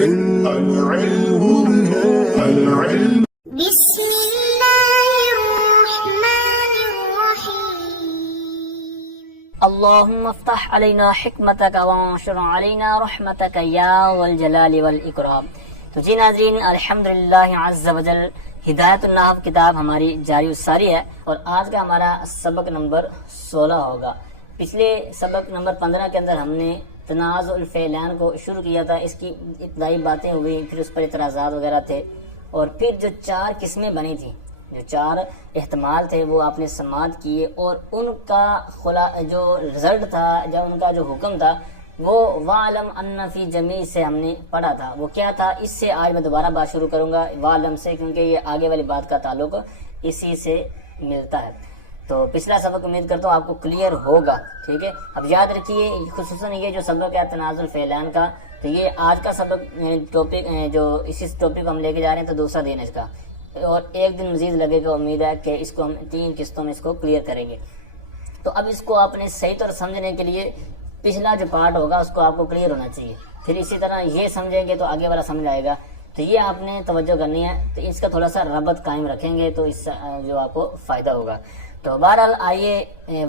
بسم الله الرحمن الرحيم اللهم افتح علينا حکمتک وانشر علينا رحمتک یا ذا الجلال والاکرام۔ تو جی ناظرین، الحمدللہ عز وجل ہدایت النحو کتاب ہماری جاری الساری ہے، اور آج کا ہمارا سبق نمبر 16 ہوگا۔ پچھلے سبق نمبر 15 کے اندر ہم نے تنازع الفعلین کو شروع کیا تھا، اس کی ابتدائی باتیں ہوئی، پھر اس پر اعتراضات وغیرہ تھے، اور پھر جو 4 قسمیں بنی تھیں، جو 4 احتمال تھے وہ آپ نے سماعت کیے، اور ان کا جو رزلٹ تھا، جو ان کا جو حکم تھا وہ وَعْلَمْ أَنَّ فِي جَمِيعٍ سے ہم نے پڑھا تھا۔ وہ کیا تھا؟ اس سے آج میں دوبارہ بات شروع کروں گا وَعْلَمْ سے، کیونکہ یہ آگے والی بات کا تعلق اسی سے ملتا ہے۔ تو پچھلا سبق امید کرتا ہوں آپ کو کلیئر ہوگا، ٹھیک ہے۔ اب یاد رکھیے، خصوصاً یہ جو سبق ہے تنازع الفعلین کا، تو یہ آج کا سبق ٹاپک جو اسی ٹاپک کو ہم لے کے جا رہے ہیں، تو دوسرا دن ہے اس کا، اور ایک دن مزید لگے گا۔ امید ہے کہ اس کو ہم 3 قسطوں میں اس کو کلیئر کریں گے۔ تو اب اس کو آپ نے صحیح طور سمجھنے کے لیے پچھلا جو پارٹ ہوگا اس کو آپ کو کلیئر ہونا چاہیے، پھر اسی طرح یہ سمجھیں گے تو آگے والا سمجھ آئے گا۔ تو یہ آپ نے توجہ کرنی ہے، تو اس کا تھوڑا سا ربط قائم رکھیں گے تو اس سے جو آپ کو فائدہ ہوگا۔ تو بہرحال آئیے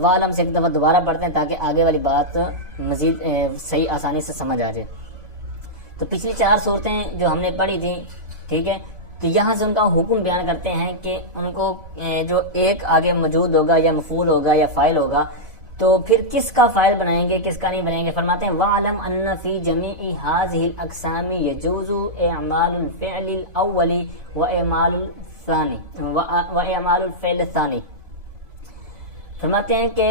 وعلم سے ایک دفعہ دوبارہ پڑھتے ہیں تاکہ آگے والی بات مزید صحیح آسانی سے سمجھ آ جائے۔ تو پچھلی 4 صورتیں جو ہم نے پڑھی تھیں، ٹھیک ہے، تو یہاں سے ان کا حکم بیان کرتے ہیں کہ ان کو جو ایک آگے موجود ہوگا یا مفعول ہوگا یا فاعل ہوگا، تو پھر کس کا فاعل بنائیں گے، کس کا نہیں بنائیں گے۔ فرماتے ہیں وَعْلَمْ أَنَّ فِي جَمِيعِ هَذِهِ الْأَقْسَامِ يَجُوزُ إِعْمَالُ الْفِعْلِ الْأَوَّلِ وَإِعْمَالُ الْفِعْلِ الثَّانِي۔ فرماتے ہیں کہ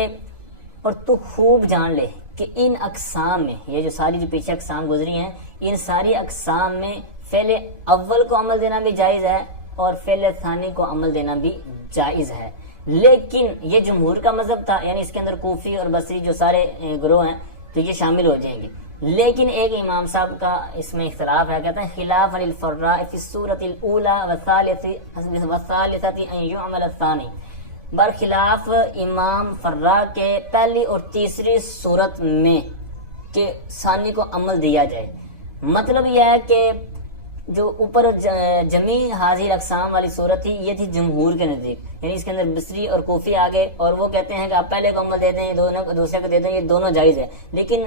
اور تو خوب جان لے کہ ان اقسام میں، یہ جو ساری جو پیچھے اقسام گزری ہیں، ان ساری اقسام میں فعل اول کو عمل دینا بھی جائز ہے اور فعل ثانی کو عمل دینا بھی جائز ہے، لیکن یہ جمہور کا مذہب تھا، یعنی اس کے اندر کوفی اور بصری جو سارے گروہ ہیں تو یہ شامل ہو جائیں گے، لیکن ایک امام صاحب کا اس میں اختلاف ہے، کہتے ہیں خلاف للفراء فی الصورۃ الاولی والثالثۃ ان یعمل الثانی، برخلاف امام فرا کے پہلی اور تیسری صورت میں کہ ثانی کو عمل دیا جائے۔ مطلب یہ ہے کہ جو اوپر جمیع حاضر اقسام والی صورت تھی، یہ تھی جمہور کے نزدیک، یعنی اس کے اندر بصری اور کوفی آگے، اور وہ کہتے ہیں کہ آپ پہلے کو عمل دے دیں، دوسرے کو دے دیں، یہ دونوں جائز ہے، لیکن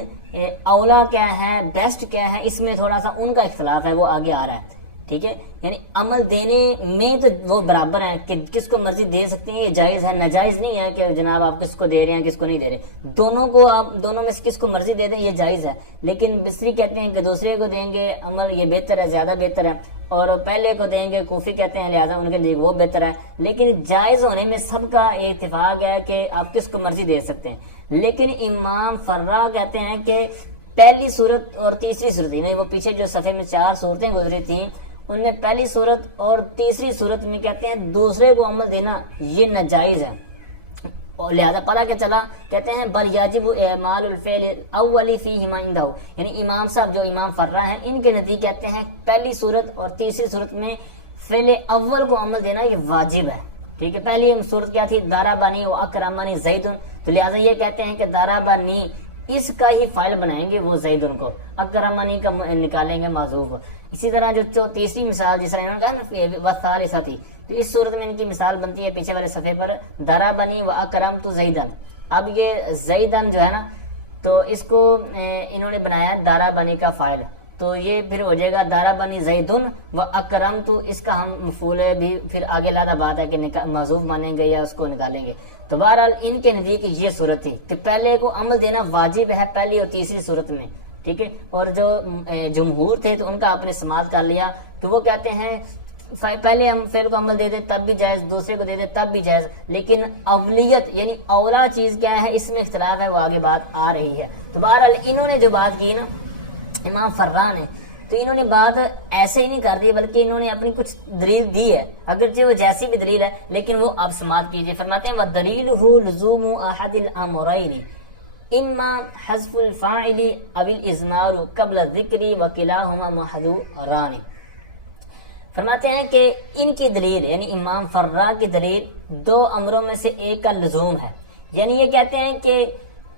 اولا کیا ہے، بیسٹ کیا ہے، اس میں تھوڑا سا ان کا اختلاف ہے، وہ آگے آ رہا ہے، ٹھیک ہے۔ یعنی عمل دینے میں تو وہ برابر ہیں کہ کس کو مرضی دے سکتے ہیں، یہ جائز ہے، ناجائز نہیں ہے کہ جناب آپ کس کو دے رہے ہیں کس کو نہیں دے رہے، دونوں کو آپ دونوں میں سے کس کو مرضی دے دیں یہ جائز ہے، لیکن بصری کہتے ہیں کہ دوسرے کو دیں گے عمل یہ بہتر ہے، زیادہ بہتر ہے، اور پہلے کو دیں گے کوفی کہتے ہیں لہذا ان کے لیے وہ بہتر ہے، لیکن جائز ہونے میں سب کا یہ اتفاق ہے کہ آپ کس کو مرضی دے سکتے ہیں۔ لیکن امام فرا کہتے ہیں کہ پہلی صورت اور تیسری صورت، نہیں وہ پیچھے جو صفحے میں 4 صورتیں گزری تھیں، ان میں پہلی صورت اور تیسری صورت میں کہتے ہیں دوسرے کو عمل دینا یہ ناجائز ہے، اور لہذا پڑھا کے چلا، کہتے ہیں بل یاجب اعمال الفعل الاول فیہما عندہ، یعنی امام صاحب جو امام فرا ہیں ان کے نزدیک کہتے ہیں پہلی صورت اور تیسری صورت میں فعل اول کو عمل دینا یہ واجب ہے، ٹھیک ہے۔ پہلی صورت کیا تھی، ضربنی و اکرمنی زید، تو لہذا یہ کہتے ہیں کہ ضربنی اس کا ہی فاعل بنائیں گے وہ زید کو، اکرمنی کا نکالیں گے معذوف۔ اسی طرح جو تیسری مثال جس طرح انہوں نے کہا نا والثالثۃ، تو اس صورت میں ان کی مثال بنتی ہے پیچھے والے صفحے پر ضربنی و اکرمت زیدن۔ اب یہ زیدن جو ہے نا، تو اس کو انہوں نے بنایا ضربنی کا فاعل، تو یہ پھر ہو جائے گا ضربنی زیدن و اکرمت، اس کا ہم مفعول بھی پھر آگے لادا بات ہے کہ معذوف مانیں گے یا اس کو نکالیں گے۔ تو بہرحال ان کے نزدیک یہ صورت تھی کہ پہلے کو عمل دینا واجب ہے پہلی اور تیسری صورت میں، ٹھیک ہے، اور جو جمہور تھے تو ان کا آپ نے سماعت کر لیا، تو وہ کہتے ہیں پہلے ہم فعل کو عمل دے دیں تب بھی جائز، دوسرے کو دے دیں تب بھی جائز، لیکن اولیت یعنی اولا چیز کیا ہے اس میں اختلاف ہے، وہ آگے بات آ رہی ہے۔ تو بہرحال انہوں نے جو بات کی نا امام فرا نے، تو انہوں نے بات ایسے ہی نہیں کر دی بلکہ انہوں نے اپنی کچھ دلیل دی ہے، اگرچہ وہ جیسی بھی دلیل ہے لیکن وہ آپ سماعت کیجیے۔ فرماتے ہیں وَالدَّلِيلُهُ لُزُومُ أَحَدِ الْأَمْرَيْنِ إِمَّا حَذْفُ الْفَاعِلِ أَوِ الْإِضْمَارُ قَبْلَ الذِّكْرِ وَكِلَاهُمَا مَحْذُورَانِ۔ فرماتے ہیں کہ ان کی دلیل یعنی امام فرا کی دلیل 2 امروں میں سے ایک کا لزوم ہے، یعنی یہ کہتے ہیں کہ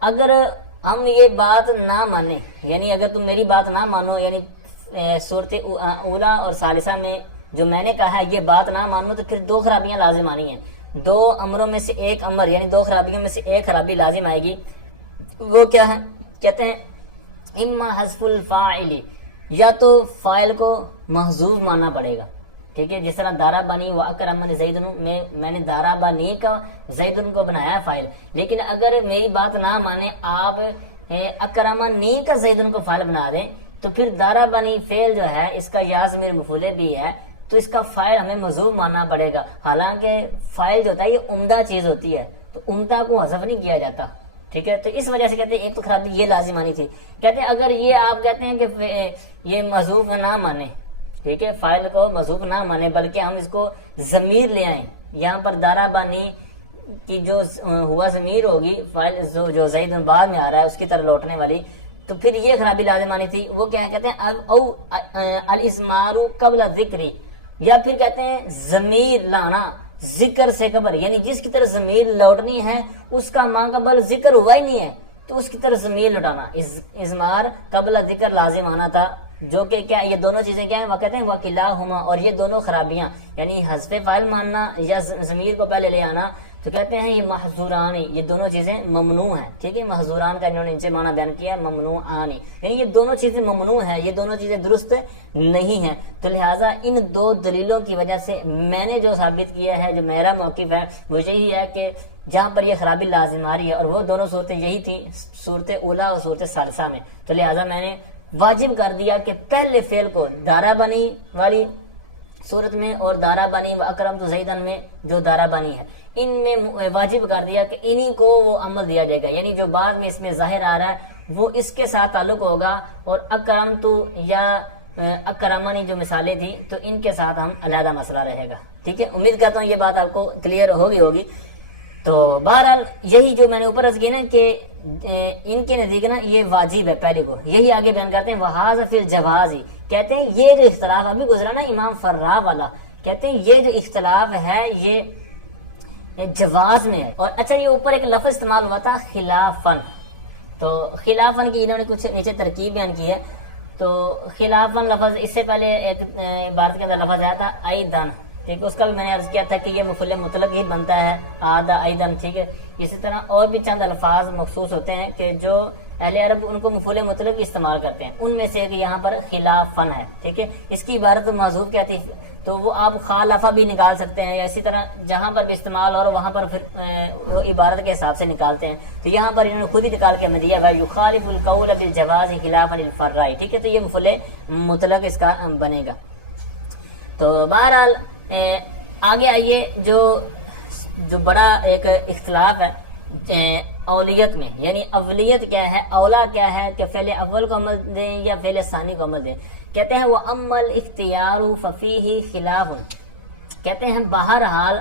اگر ہم یہ بات نہ مانیں، یعنی اگر تم میری بات نہ مانو، یعنی صورت اولا اور ثالثہ میں جو میں نے کہا ہے یہ بات نہ مانو تو پھر دو خرابیاں لازم آنی ہیں. دو امروں میں سے ایک امر یعنی دو خرابیوں میں سے ایک خرابی لازم آئے گی. وہ کیا ہے؟ کہتے ہیں اما حذف الفاعل، یا تو فاعل کو محذوف ماننا پڑے گا. ٹھیک ہے، جس طرح دارا بنی و اکرمنی زید، میں نے دارا بنی کا زید کو بنایا ہے فاعل، لیکن اگر میری بات نہ مانے آپ اکرمنی کا زید کو فاعل بنا دیں تو پھر دارا بنی فعل جو ہے اس کا یا ضمیر مفعول بھی ہے تو اس کا فاعل ہمیں محذوف ماننا پڑے گا. حالانکہ فاعل جو ہوتا ہے یہ عمدہ چیز ہوتی ہے تو عمدہ کو حذف نہیں کیا جاتا. ٹھیک ہے، تو اس وجہ سے کہتے ہیں ایک تو خرابی یہ لازم آنی تھی. کہتے ہیں اگر یہ آپ کہتے ہیں کہ یہ محذوف نہ مانے، ٹھیک ہے، فاعل کو محذوف نہ مانے بلکہ ہم اس کو ضمیر لے آئیں، یہاں پر دارا بانی کی جو ہوا ضمیر ہوگی فاعل جو زید بعد میں آ رہا ہے اس کی طرح لوٹنے والی، تو پھر یہ خرابی لازم آنی تھی. وہ کیا کہتے ہیں او الاسمار قبل ذکری، یا پھر کہتے ہیں ضمیر لانا ذکر سے قبل، یعنی جس کی طرف ضمیر لوٹنی ہے اس کا ماں قبل ذکر ہوا ہی نہیں ہے تو اس کی طرف ضمیر لوٹانا. اضمار قبل ذکر لازم آنا تھا، جو کہ کیا یہ دونوں چیزیں کیا ہیں؟ وہ کہتے ہیں وکلاہما، اور یہ دونوں خرابیاں یعنی حذف فاعل ماننا یا ضمیر کو پہلے لے آنا، تو کہتے ہیں یہ محظوران، یہ دونوں چیزیں ممنوع ہیں. ٹھیک ہے، محظوران کا انہوں نے ان سے معنی بیان کیا ممنوعان، یعنی یہ دونوں چیزیں ممنوع ہیں، یہ دونوں چیزیں درست نہیں ہیں. تو لہٰذا ان دو دلیلوں کی وجہ سے میں نے جو ثابت کیا ہے، جو میرا موقف ہے وہ یہی ہے کہ جہاں پر یہ خرابی لازم آ رہی ہے اور وہ دونوں صورتیں یہی تھیں صورت اولا اور صورت ثالثہ میں، تو لہٰذا میں نے واجب کر دیا کہ پہلے فعل کو دارا بنی والی صورت میں اور دارا بنی و اکرم تو زیدن میں جو دارا بنی ہے ان میں واجب کر دیا کہ انہی کو وہ عمل دیا جائے گا، یعنی جو بعد میں اس میں ظاہر آ رہا ہے وہ اس کے ساتھ تعلق ہوگا، اور اکرم تو یا اکرمانی جو مثالیں تھی تو ان کے ساتھ ہم علیحدہ مسئلہ رہے گا. ٹھیک ہے، امید کرتا ہوں یہ بات آپ کو کلیئر ہوگی. تو بہرحال یہی جو میں نے اوپر عرض کیا نا کہ ان کے نزدیک نا یہ واجب ہے پہلے کو، یہی آگے بیان کرتے ہیں وہاذ فی الجواز، کہتے ہیں یہ جو اختلاف ابھی گزرا نا امام فرا والا، کہتے ہیں یہ جو اختلاف ہے یہ جواز میں ہے. اور اچھا یہ اوپر ایک لفظ استعمال ہوا تھا خلافن، تو خلافن کی انہوں نے کچھ نیچے ترکیب بیان کی ہے. تو خلافن لفظ اس سے پہلے ایک عبارت کے اندر لفظ آیا تھا ایدن، ٹھیک ہے، اس کا بھی میں نے عرض کیا تھا کہ یہ مفعول مطلق ہی بنتا ہے آدھا ایدن. ٹھیک ہے، اسی طرح اور بھی چند الفاظ مخصوص ہوتے ہیں کہ جو اہل عرب ان کو مفعول مطلق استعمال کرتے ہیں، ان میں سے ایک یہاں پر خلافن ہے. ٹھیک ہے، اس کی عبارت محذوف کیا تھی تو وہ آپ خالفہ بھی نکال سکتے ہیں، یا اسی طرح جہاں پر بھی استعمال اور وہاں پر پھر وہ عبارت کے حساب سے نکالتے ہیں. تو یہاں پر انہوں نے خود ہی نکال کے ہمیں دیا ہے یخالف القول بالجواز خلافا للفراء. ٹھیک ہے، تو یہ مفعول مطلق اس کا بنے گا. تو بہرحال آگے آئیے جو بڑا ایک اختلاف ہے اولیت میں، یعنی اولیت کیا ہے، اولا کیا ہے کہ فعل اول کو عمل دیں یا فعل ثانی کو عمل دیں. کہتے ہیں وہ عمل اختیار ففیہ خلاف، کہتے ہیں بہرحال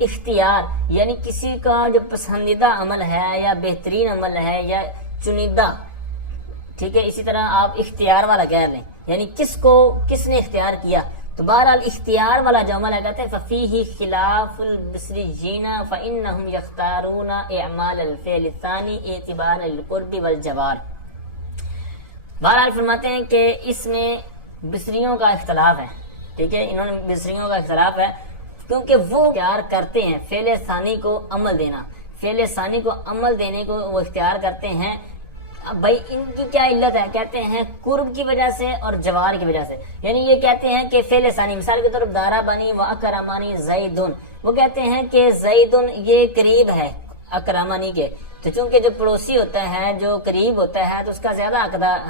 اختیار یعنی کسی کا جو پسندیدہ عمل ہے یا بہترین عمل ہے یا چنیدہ، ٹھیک ہے، اسی طرح آپ اختیار والا کہہ لیں یعنی کس نے اختیار کیا. تو بہرحال اختیار والا جو عمل ہے کہتے ہیں ففیہ خلاف البصریین فانہم یختارون اعمال الفعل الثانی اعتبارا للقرب والجوار. بہرحال فرماتے ہیں کہ اس میں بصریوں کا اختلاف ہے. ٹھیک ہے، انہوں نے بصریوں کا اختلاف ہے کیونکہ وہ اختیار کرتے ہیں فعل ثانی کو عمل دینا، فعل ثانی کو عمل دینے کو وہ اختیار کرتے ہیں. بھائی ان کی کیا علت ہے؟ کہتے ہیں قرب کی وجہ سے اور جوار کی وجہ سے. یعنی یہ کہتے ہیں کہ فعل ثانی مثال کے طور پر دارا بنی و اکرمانی زیدن، وہ کہتے ہیں کہ زیدن یہ قریب ہے اکرمانی کے، تو چونکہ جو پڑوسی ہوتا ہے جو قریب ہوتا ہے تو اس کا زیادہ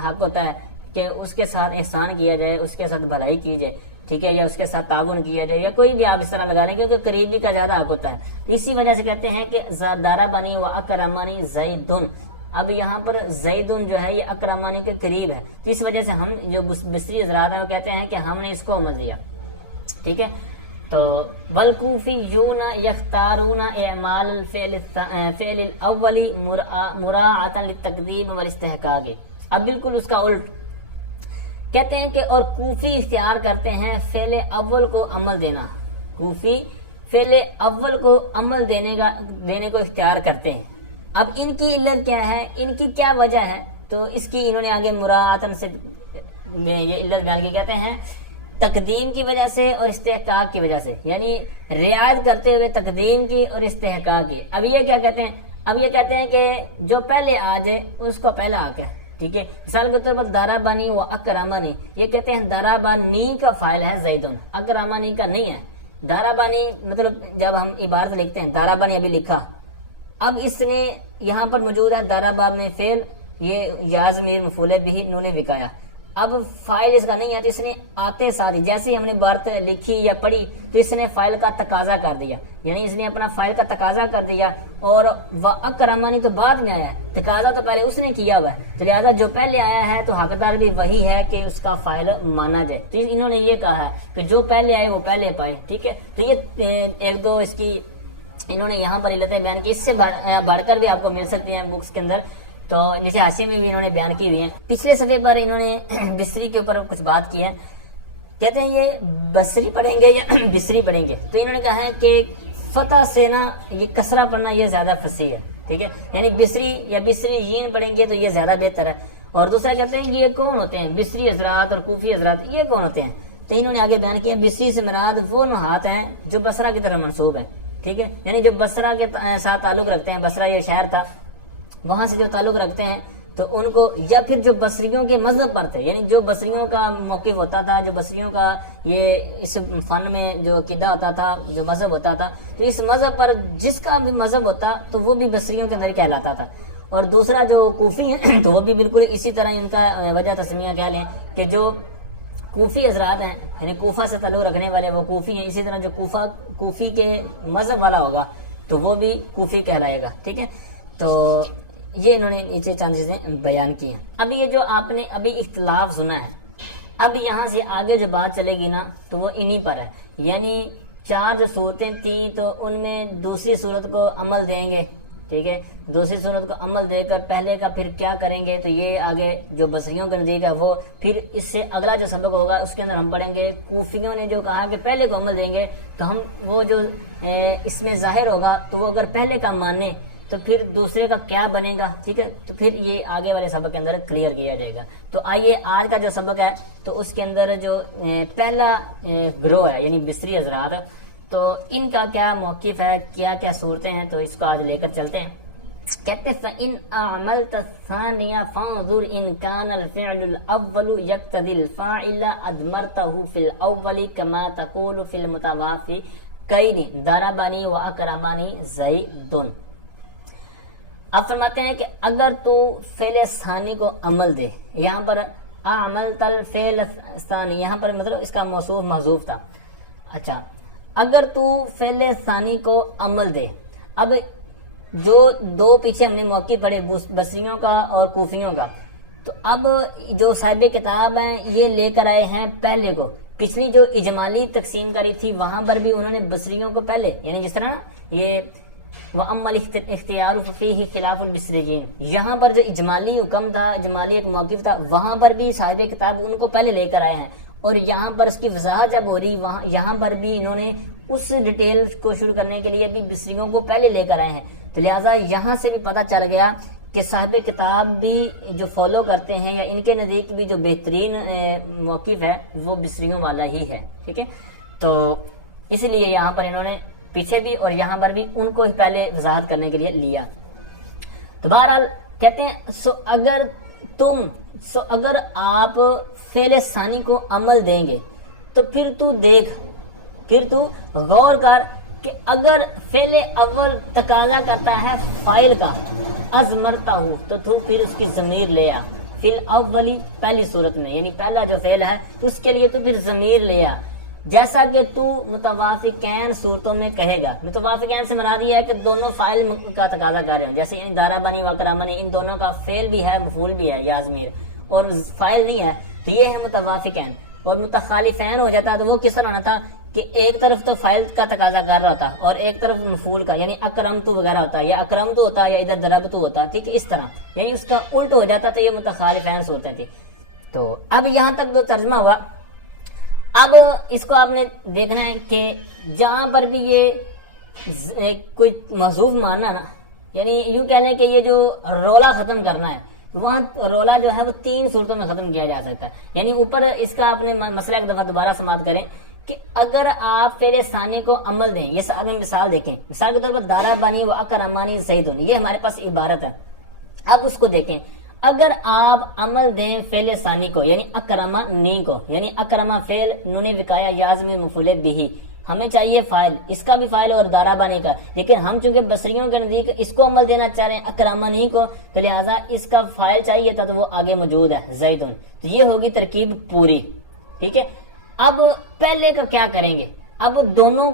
حق ہوتا ہے کہ اس کے ساتھ احسان کیا جائے، اس کے ساتھ بھلائی کی جائے، ٹھیک ہے، یا اس کے ساتھ تعاون کیا جائے یا کوئی بھی آپ اس طرح لگا لیں کیونکہ قریبی کا زیادہ حق ہوتا ہے. اسی وجہ سے کہتے ہیں کہ دارا بنی و اکرمانی زیدن. اب یہاں پر زیدن جو ہے یہ اکرمانی کے قریب ہے، تو اس وجہ سے ہم جو بصری حضرات ہیں وہ کہتے ہیں کہ ہم نے اس کو عمل دیا. ٹھیک ہے، تو والکوفیون یختارون اعمال الفعل الاول مراعاتا للتقدیم والاستحقاق. اب بالکل اس کا الٹ کہتے ہیں کہ اور کوفی اختیار کرتے ہیں فعل اول کو عمل دینا، کوفی فعل اول کو عمل دینے کو اختیار کرتے ہیں. اب ان کی علت کیا ہے، ان کی کیا وجہ ہے، تو اس کی انہوں نے آگے مراعاتن سے یہ علت بیان کی، کہتے ہیں تقدیم کی وجہ سے اور استحقاق کی وجہ سے، یعنی رعایت کرتے ہوئے تقدیم کی اور استحقاق کی۔ اب یہ کیا کہتے ہیں، اب یہ کہتے ہیں کہ جو پہلے آ جائے اس کو پہلا آ کے، ٹھیک ہے، مثال کے طور پر دارابانی و اکرامانی، یہ کہتے ہیں دارابانی کا فاعل ہے زیدن، اکرامانی کا نہیں ہے۔ دارابانی مطلب جب ہم عبارت لکھتے ہیں، دارابانی ابھی لکھا، اب اس نے یہاں پر موجود ہے دارابا میں فعل، یہ یا ضمیر مفعول بھی نون وقایا، اب فائل اس کا نہیں ہے، تو اس نے آتے ساتھ جیسے ہی ہم نے عبارت لکھی یا پڑھی تو اس نے فائل کا تقاضا کر دیا، یعنی اس نے اپنا فائل کا تقاضا کر دیا، اور اکرمانی تو بعد میں آیا ہے، تقاضا تو پہلے اس نے کیا ہوا ہے، تو لہٰذا جو پہلے آیا ہے تو حقدار بھی وہی ہے کہ اس کا فائل مانا جائے۔ تو انہوں نے یہ کہا ہے کہ جو پہلے آئے وہ پہلے پائے، ٹھیک ہے۔ تو یہ ایک دو اس کی انہوں نے یہاں پر علتیں بیان کی، اس سے بڑھ کر بھی آپ کو مل سکتی ہیں بکس کے اندر، تو نیچے حاشیے میں بھی انہوں نے بیان کی ہوئی ہیں۔ پچھلے صفحے پر انہوں نے بصری کے اوپر کچھ بات کی ہے، کہتے ہیں یہ بصری پڑھیں گے یا بصری پڑھیں گے، تو انہوں نے کہا ہے کہ فتح سے نا یہ کسرہ پڑھنا یہ زیادہ فصیح ہے، ٹھیک ہے، یعنی بصری یا بصری یین پڑھیں گے تو یہ زیادہ بہتر ہے۔ اور دوسرا کہتے ہیں کہ یہ کون ہوتے ہیں بصری حضرات اور کوفی حضرات، یہ کون ہوتے ہیں؟ تو انہوں نے آگے بیان کیا بصری سے مراد وہ نحات ہیں جو بصرہ کی طرف منسوب ہیں، ٹھیک ہے، یعنی جو بصرہ کے ساتھ تعلق رکھتے ہیں، بصرہ یہ شہر تھا، وہاں سے جو تعلق رکھتے ہیں تو ان کو، یا پھر جو بصریوں کے مذہب پر تھے، یعنی جو بصریوں کا موقف ہوتا تھا، جو بصریوں کا یہ اس فن میں جو عقیدہ ہوتا تھا، جو مذہب ہوتا تھا، تو اس مذہب پر جس کا بھی مذہب ہوتا تو وہ بھی بصریوں کے اندر کہلاتا تھا۔ اور دوسرا جو کوفی ہیں تو وہ بھی بالکل اسی طرح ان کا وجہ تسمیہ کہہ لیں کہ جو کوفی حضرات ہیں، یعنی کوفہ سے تعلق رکھنے والے وہ کوفی ہیں، اسی طرح جو کوفی کے مذہب والا ہوگا تو وہ بھی کوفی کہلائے گا، ٹھیک ہے۔ تو یہ انہوں نے نیچے چند چیزیں بیان کی ہیں۔ اب یہ جو آپ نے ابھی اختلاف سنا ہے، اب یہاں سے آگے جو بات چلے گی نا تو وہ انہی پر ہے، یعنی 4 جو صورتیں تھیں تو ان میں دوسری صورت کو عمل دیں گے، ٹھیک ہے، دوسری صورت کو عمل دے کر پہلے کا پھر کیا کریں گے، تو یہ آگے جو بصریوں کے نزدیک ہے وہ، پھر اس سے اگلا جو سبق ہوگا اس کے اندر ہم پڑھیں گے کوفیوں نے جو کہا کہ پہلے کو عمل دیں گے، تو ہم وہ جو اس میں ظاہر ہوگا تو وہ اگر پہلے کا مانے تو پھر دوسرے کا کیا بنے گا، ٹھیک ہے، تو پھر یہ آگے والے سبق کے اندر کلیئر کیا جائے گا۔ تو آئیے آج کا جو سبق ہے تو اس کے اندر جو پہلا گروہ ہے یعنی بصری حضرات، تو ان کا کیا موقف ہے، کیا کیا صورتیں ہیں، تو اس کو آج لے کر چلتے ہیں۔ کہتے فَإِنْ أَعْمَلْتَ الثَّانِيَ فَانْظُرْ إِنْ كَانَ الْفِعْلُ الْأَوَّلُ يَقْتَضِي الْفَاعِلَ أَضْمَرْتَهُ فِي الْأَوَّلِ كَمَا تَقُولُ فِي الْمُتَوَافِقَيْنِ ضَرَبَنِي وَأَكْرَمَنِي زَيْدٌ۔ اب فرماتے ہیں کہ اگر تو فعل ثانی کو عمل دے، یہاں پر عملت الفعل ثانی، یہاں پر مطلب اس کا موصوف محذوف تھا، اچھا، اگر تو فعل ثانی کو عمل دے، اب جو دو پیچھے ہم نے موقع پڑھے بصریوں کا اور کوفیوں کا، تو اب جو صاحب کتاب ہیں یہ لے کر آئے ہیں پہلے کو، پچھلی جو اجمالی تقسیم کری تھی وہاں پر بھی انہوں نے بصریوں کو پہلے، یعنی جس طرح یہ وَأَمَّا الْاخْتِيَارُ فَفِيهِ خِلَافُ الْبِصْرِيِّينَ، یہاں پر جو اجمالی حکم تھا، اجمالی ایک موقف تھا، وہاں پر بھی صاحب کتاب ان کو پہلے لے کر آئے ہیں، اور یہاں پر اس کی وضاحت جب ہو رہی وہاں یہاں پر بھی انہوں نے اس ڈیٹیل کو شروع کرنے کے لیے بھی بصریوں کو پہلے لے کر آئے ہیں، تو لہٰذا یہاں سے بھی پتہ چل گیا کہ صاحب کتاب بھی جو فالو کرتے ہیں یا ان کے نزدیک بھی جو بہترین موقف ہے وہ بصریوں والا ہی ہے، ٹھیک ہے۔ تو اس لیے یہاں پر انہوں نے پیچھے بھی اور یہاں پر بھی ان کو پہلے وضاحت کرنے کے لیے لیا۔ تو بہرحال کہتے ہیں اگر آپ فعل ثانی کو عمل دیں گے تو پھر تو غور کر کہ اگر فعل اول تقاضا کرتا ہے فاعل کا ازمرتا ہو تو پھر اس کی ضمیر لے آ، فی الاولی پہلی صورت میں، یعنی پہلا جو فعل ہے تو اس کے لیے تو پھر ضمیر لے آ، جیسا کہ تو متوافقین صورتوں میں کہے گا۔ متوافقین سے مراد یہ ہے کہ دونوں فاعل کا تقاضا کر رہے ہیں، جیسے یعنی دارابانی واکرامانی، ان دونوں کا فعل بھی ہے مفعول بھی ہے یا ضمیر، اور فاعل نہیں ہے، تو یہ ہے متوافقین۔ اور متخالفین ہو جاتا ہے تو وہ کس طرح ہونا تھا کہ ایک طرف تو فاعل کا تقاضا کر رہا ہوتا اور ایک طرف مفعول کا، یعنی اکرمتو وغیرہ ہوتا یا اکرمتو ہوتا یا ادھر ضربتو ہوتا، ٹھیک ہے، اس طرح یعنی اس کا الٹ ہو جاتا، تو یہ متخالفین صورتیں تھی۔ تو اب یہاں تک جو ترجمہ ہوا، اب اس کو آپ نے دیکھنا ہے کہ جہاں پر بھی یہ کوئی محذوف ماننا نا، یعنی یوں کہہ لیں کہ یہ جو رولا ختم کرنا ہے، وہاں رولا جو ہے وہ 3 صورتوں میں ختم کیا جا سکتا ہے. یعنی اوپر اس کا اپنے مسئلہ ایک دفعہ دوبارہ سماعت کریں کہ اگر آپ فعل ثانی کو عمل دیں، یہ ساتھ میں مثال دیکھیں، مثال کے طور پر دارا بانی و اکرمانی زیدن، یہ ہمارے پاس عبارت ہے. اب اس کو دیکھیں، اگر آپ عمل دیں فعل ثانی کو یعنی اکرمانی کو، یعنی اکرما فعل نون وقایا یازم مفعول به، ہمیں چاہیے فائل، اس کا بھی فائل اور دارا بانی کا، لیکن ہم چونکہ بصریوں کے نزدیک اس کو عمل دینا چاہ رہے ہیں اکرمانی کو، تو لہٰذا اس کا فائل چاہیے تھا تو وہ آگے موجود ہے زیدن. تو یہ ہوگی ترکیب پوری. ٹھیک ہے. اب پہلے کا کیا کریں گے؟ اب دونوں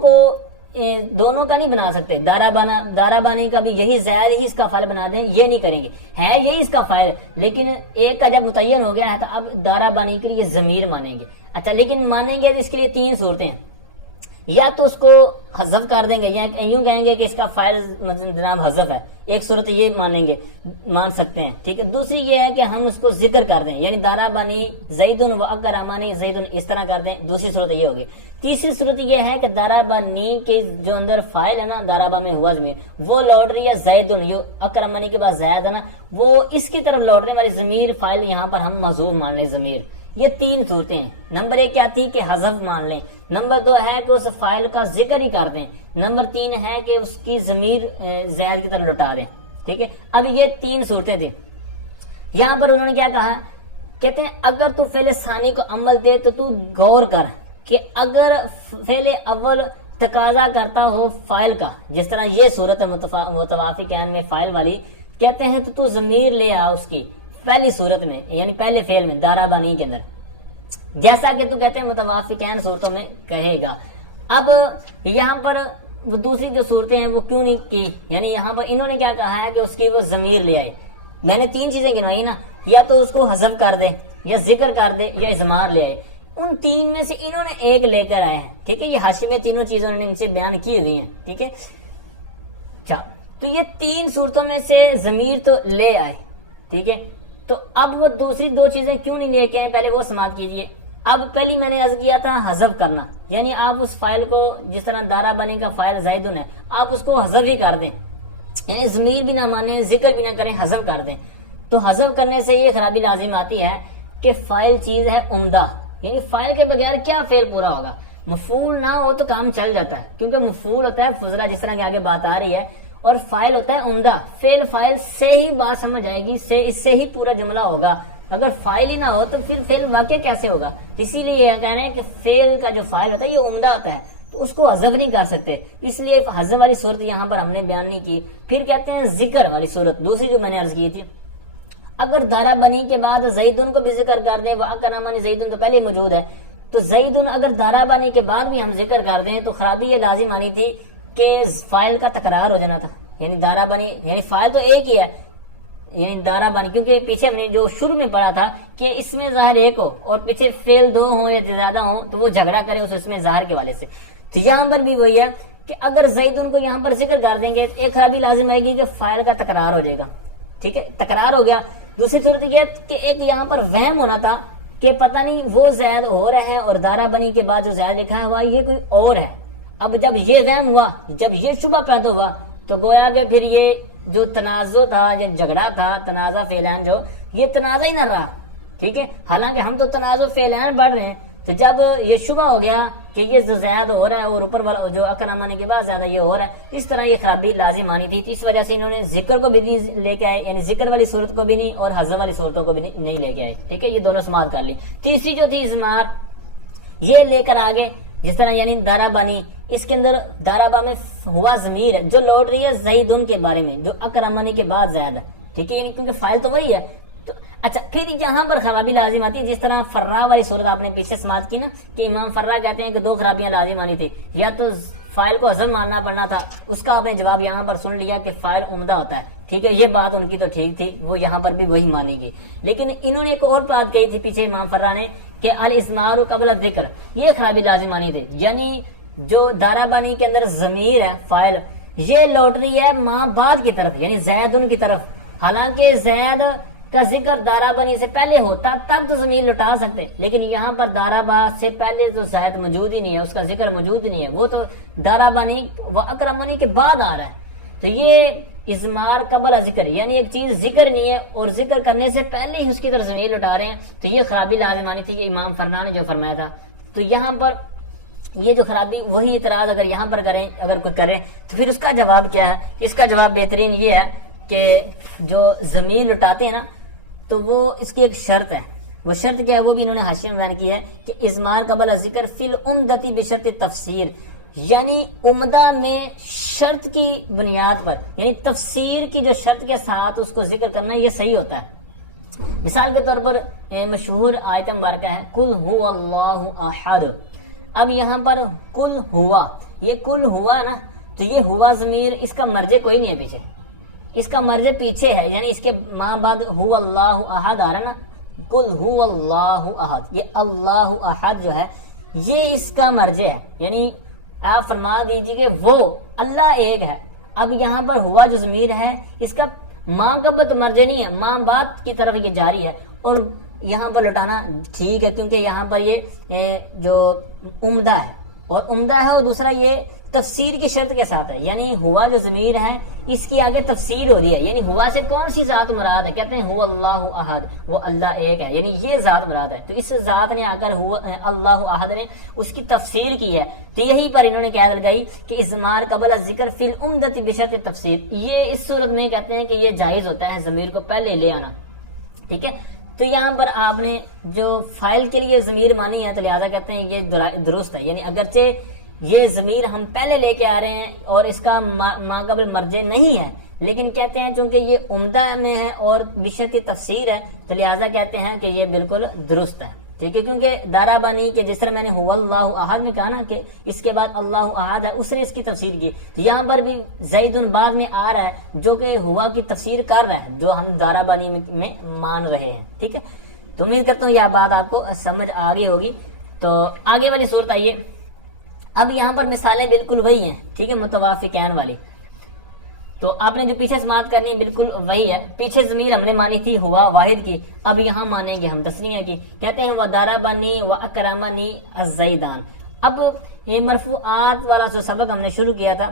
کا نہیں بنا سکتے. دارا بانی کا بھی یہی زائد ہی اس کا فائل بنا دیں، یہ نہیں کریں گے، ہے یہی اس کا فائل، لیکن ایک کا جب متعین ہو گیا ہے تو اب دارا بانی کے لیے ضمیر مانیں گے. اچھا، لیکن مانیں گے تو اس کے لیے 3 صورتیں ہیں. یا تو اس کو حذف کر دیں گے، یا یوں کہیں گے کہ اس کا فائل جناب حذف ہے. ایک صورت یہ مان سکتے ہیں. ٹھیک ہے. دوسری یہ ہے کہ ہم اس کو ذکر کر دیں، یعنی دارا بانی زیدن و اکرمانی زیدن اس طرح کر دیں. دوسری صورت یہ ہوگی. تیسری صورت یہ ہے کہ دارا بانی کے جو اندر فائل ہے نا، دارا با میں ہوا ضمیر، وہ لوٹ رہی ہے زیدن، جو اکرمانی کے بعد زائد ہے نا، وہ اس کی طرف لوٹنے والی ضمیر فائل یہاں پر ہم محذوف مان لیں ضمیر. یہ 3 صورتیں ہیں. نمبر 1 کیا تھی کہ حذف مان لیں. نمبر 2 ہے کہ اس فائل کا ذکر ہی کر دیں. نمبر 3 ہے کہ اس کی ضمیر زائد کی طرف لوٹا دیں. ٹھیک ہے. اب یہ 3 صورتیں تھیں. یہاں پر انہوں نے کیا کہا؟ کہتے ہیں اگر تو فعل ثانی کو عمل دے تو غور کر کہ اگر فعل اول تقاضا کرتا ہو فائل کا، جس طرح یہ صورت متوافق عین میں فائل والی، کہتے ہیں تو ضمیر لے آ اس کی پہلی صورت میں، یعنی پہلے فعل میں دارا بانی کے اندر، جیسا کہ تو کہتے ہیں متوافق عین صورتوں میں کہے گا. اب یہاں پر وہ دوسری جو صورتیں ہیں وہ کیوں نہیں کی؟ یعنی یہاں پر انہوں نے کیا کہا ہے کہ اس کی وہ ضمیر لے آئے. میں نے 3 چیزیں گنوائی نا، یا تو اس کو حذف کر دے، یا ذکر کر دے، یا اضمار لے آئے. ان 3 میں سے انہوں نے ایک لے کر آئے ہیں. ٹھیک ہے. یہ حاشیے میں تینوں چیزوں نے ان سے بیان کی ہوئی ہیں. ٹھیک ہے. اچھا، تو یہ 3 صورتوں میں سے ضمیر تو لے آئے. ٹھیک ہے. تو اب وہ دوسری 2 چیزیں کیوں نہیں لے کے آئے؟ پہلے وہ سماعت کیجئے. اب پہلی میں نے عرض کیا تھا حذف کرنا، یعنی آپ اس فائل کو، جس طرح دارا بانی کا فائل زیدن ہے، آپ اس کو حذف ہی کر دیں، یعنی ضمیر بھی نہ مانیں، ذکر بھی نہ کریں، حذف کر دیں. تو حذف کرنے سے یہ خرابی لازم آتی ہے کہ فائل چیز ہے عمدہ، یعنی فائل کے بغیر کیا فعل پورا ہوگا؟ مفعول نہ ہو تو کام چل جاتا ہے، کیونکہ مفعول ہوتا ہے فضلہ، جس طرح کہ آگے بات آ رہی ہے، اور فائل ہوتا ہے عمدہ. فائل سے ہی بات سمجھ آئے گی، اس سے ہی پورا جملہ ہوگا. اگر فائل ہی نہ ہو تو پھر فعل واقع کیسے ہوگا؟ اسی لیے یہ کہہ رہے ہیں کہ فعل کا جو فائل ہوتا ہے یہ عمدہ ہوتا ہے، تو اس کو حذف نہیں کر سکتے، اس لیے حذف والی صورت یہاں پر ہم نے بیان نہیں کی. پھر کہتے ہیں ذکر والی صورت، دوسری جو میں نے عرض کی تھی، اگر دارا بنی کے بعد زیدن کو بھی ذکر کر دیں، وہ اکرمانی زیدن تو پہلے موجود ہے، تو زیدن اگر دارا بنی کے بعد بھی ہم ذکر کر دیں تو خرابی یہ لازم آنی تھی کہ فائل کا تکرار ہو جانا تھا. یعنی دارا بنی، یعنی فائل تو ایک ہی ہے، یعنی دارا بانی، کیونکہ پیچھے ہم نے جو شروع میں پڑھا تھا کہ اس میں ظاہر ایک ہو اور پیچھے فعل 2 ہوں یا زیادہ ہوں تو وہ جھگڑا کرے اس میں ظاہر کے والے سے. تو یہاں پر بھی وہی ہے کہ اگر زیدن کو یہاں پر ذکر کر دیں گے ایک خرابی لازم آئے گی کہ فائل کا تکرار ہو جائے گا. ٹھیک ہے. تکرار ہو گیا. دوسری صورت یہ کہ ایک یہاں پر وہم ہونا تھا کہ پتہ نہیں وہ زید ہو رہا ہے اور دارا بنی کے بعد جو زید لکھا ہوا یہ کوئی اور ہے. اب جب یہ وہم ہوا، جب یہ شبہ پیدا ہوا، تو گویا کہ پھر یہ جو تنازع تھا، یہ جھگڑا تھا، تنازع فعلان، جو یہ تنازع ہی نہ رہا. ٹھیک ہے. حالانکہ ہم تو تنازع فعلان پڑھ رہے ہیں، تو جب یہ شبہ ہو گیا کہ یہ جو زیاد ہو رہا ہے اور اوپر والا جو اکرم آنے کے بعد زیادہ یہ ہو رہا ہے، اس طرح یہ خرابی لازم آنی تھی. اس وجہ سے انہوں نے ذکر کو بھی نہیں لے کے آئے، یعنی ذکر والی صورت کو بھی نہیں اور حذف والی صورتوں کو بھی نہیں لے کے آئے. ٹھیک ہے. یہ دونوں سماعت کر لی. تیسری جو تھی اضمار، یہ لے کر آگے، جس طرح یعنی دارا بانی، اس کے اندر دارا با میں ہوا ضمیر ہے جو لوٹ رہی ہے زیدن کے بارے میں، جو اکرمانی کے بعد زیادہ. ٹھیک ہے. یعنی کیونکہ فائل تو وہی ہے. تو اچھا، پھر یہاں پر خرابی لازم آتی ہے، جس طرح فرا والی صورت آپ نے پیچھے سماعت کی نا کہ امام فرا کہتے ہیں کہ 2 خرابیاں لازم آنی تھی، یا تو فائل کو حذف ماننا پڑنا تھا، اس کا آپ نے جواب یہاں پر سن لیا کہ فائل عمدہ ہوتا ہے. ٹھیک ہے. یہ بات ان کی تو ٹھیک تھی، وہ یہاں پر بھی وہی مانی گی. لیکن انہوں نے ایک اور بات کہی تھی پیچھے امام فرا نے کہ الاسمار قبل الذکر، یہ خرابی لازم آنی تھی. یعنی جو دارا بانی کے اندر ضمیر ہے فائل، یہ لوٹ رہی ہے ماں بعد کی طرف، یعنی زید ان کی طرف. حالانکہ زید کا ذکر دارا بنی سے پہلے ہوتا تب تو ضمیر لٹا سکتے، لیکن یہاں پر دارا با سے پہلے تو زید موجود ہی نہیں ہے، اس کا ذکر موجود نہیں ہے، وہ تو دارا بنی و اکرم بنی کے بعد آ رہا ہے. تو یہ ازمار قبل ذکر، یعنی ایک چیز ذکر نہیں ہے اور ذکر کرنے سے پہلے ہی اس کی طرف ضمیر لٹا رہے ہیں، تو یہ خرابی لازمانی تھی کہ امام فرنا نے جو فرمایا تھا. تو یہاں پر یہ جو خرابی، وہی اعتراض اگر یہاں پر کریں، اگر کوئی کرے تو پھر اس کا جواب کیا ہے؟ اس کا جواب بہترین یہ ہے کہ جو ضمیر لٹاتے ہیں نا، تو وہ اس کی ایک شرط ہے. وہ شرط کیا ہے؟ وہ بھی انہوں نے حاشیے میں بیان کی ہے کہ ازمار قبل ذکر فی العمدتی بشرط تفسیر، یعنی عمدہ میں شرط کی بنیاد پر، یعنی تفسیر کی جو شرط کے ساتھ اس کو ذکر کرنا، یہ صحیح ہوتا ہے. مثال کے طور پر مشہور آیت مبارکہ ہے قل هو اللہ احد. اب یہاں پر کل ہوا، یہ کل ہوا نا، تو یہ ہوا ضمیر اس کا مرجع کوئی نہیں ہے پیچھے، اس کا مرجع پیچھے ہے، یعنی اس کے ماں بعد ہو اللہ احد آ رہا نا، کل ہو اللہ احد، یہ اللہ احد جو ہے یہ اس کا مرجع ہے، یعنی آپ فرما دیجیے کہ وہ اللہ ایک ہے. اب یہاں پر ہوا جو ضمیر ہے اس کا ماں کا تو مرجع نہیں ہے، ماں باپ کی طرف یہ جاری ہے، اور یہاں پر لٹانا ٹھیک ہے کیونکہ یہاں پر یہ جو عمدہ ہے، اور عمدہ ہے، اور دوسرا یہ تفسیر کی شرط کے ساتھ ہے، یعنی ہوا جو ضمیر ہے اس کی آگے تفسیر ہو رہی ہے. یعنی ہوا سے کون سی ذات مراد ہے؟ کہتے ہیں ہوا اللہ احد، وہ اللہ ایک ہے، یعنی یہ ذات مراد ہے. تو اس ذات نے آ کر اللہ احد نے اس کی تفسیر کی ہے. تو یہی پر انہوں نے قاعدہ لگائی کہ ازمار قبل ذکر فی العمدۃ بشرط تفسیر، یہ اس صورت میں کہتے ہیں کہ یہ جائز ہوتا ہے ضمیر کو پہلے لے آنا. ٹھیک ہے، تو یہاں پر آپ نے جو فائل کے لیے ضمیر مانی ہے تو لہٰذا کہتے ہیں یہ درست ہے، یعنی اگرچہ یہ ضمیر ہم پہلے لے کے آ رہے ہیں اور اس کا ماں قبل مرجع نہیں ہے، لیکن کہتے ہیں چونکہ یہ عمدہ میں ہے اور بشرط تفسیر ہے تو لہٰذا کہتے ہیں کہ یہ بالکل درست ہے. ٹھیک ہے، کیونکہ دارا بانی کے جس طرح میں نے ہو اللہ احد میں کہا نا کہ اس کے بعد اللہ احد ہے، اس نے اس کی تفسیر کی، تو یہاں پر بھی زید بعد میں آ رہا ہے جو کہ ہوا کی تفسیر کر رہا ہے، جو ہم دارا بانی میں مان رہے ہیں. ٹھیک ہے، تو امید کرتا ہوں یہ بات آپ کو سمجھ آ گئی ہوگی. تو آگے والی صورت آئیے. اب یہاں پر مثالیں بالکل وہی ہیں، ٹھیک ہے، متوافقین والی. تو آپ نے جو پیچھے سماعت کرنی ہے بالکل وہی ہے. پیچھے ضمیر ہم نے مانی تھی ہوا واحد کی، اب یہاں مانیں گے ہم تسنیہ کی. کہتے ہیں وَضَرَبَنِي وَأَكْرَمَنِي الزَّيْدَانِ. اب یہ مرفوعات والا جو سبق ہم نے شروع کیا تھا